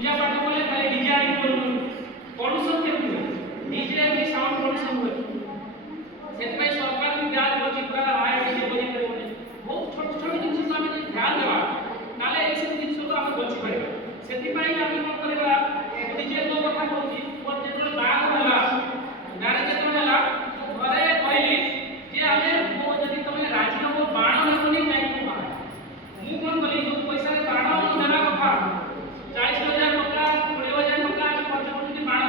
पूजा पाठ कले खाली डीजे आनी पॉल्यूशन केमती हुए डीजे की साउंड पॉल्यूशन हुए से सरकार भी ध्यान रखी पूरा आय डीजे बजे बहुत छोट छोट जिन आम ध्यान देवा ना ये सब जिन को आम बची पार से आम कौन करवा डीजे तो कथा कहूँ जो बाहर मैरेज जो घरे कहली जे आम जब तुम राजी हम बाण नहीं कहीं मुझे कौन कली जो पैसा बाण देना कथा 40,000 टका 20,000 टका खर्च कर बाण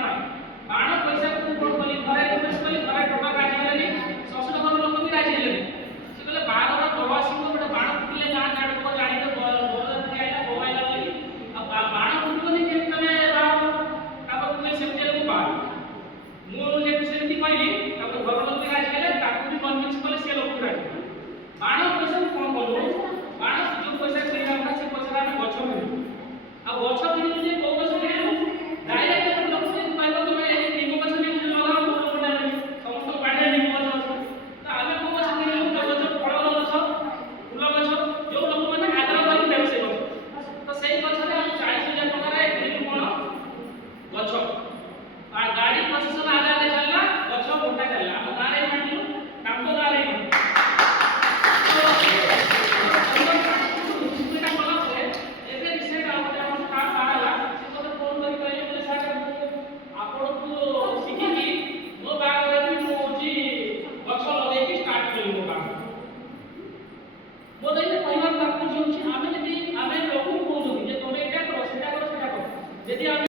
बाण पैसा को कौन कली घरे रिक्वेस्ट कली घरे टका राजी हेले ससुर घर लोक भी राजी हेले से कहले बाहर प्रवासी को गोटे बाण फुटिले गाँ गाड़ को जानी तो बरदात्री आइला मोबाइल लगी अब बाण फुटबनी केमती तमे बाहर तुम सेमती को बाहर मुझे सेमती कहली घर लोक भी राजी हेले ताकू भी कन्विन्स कले से लोक राजी बाण पैसा कौन कलु बाण जो पैसा किना से पैसा आम गछ किणु आ गछ किणु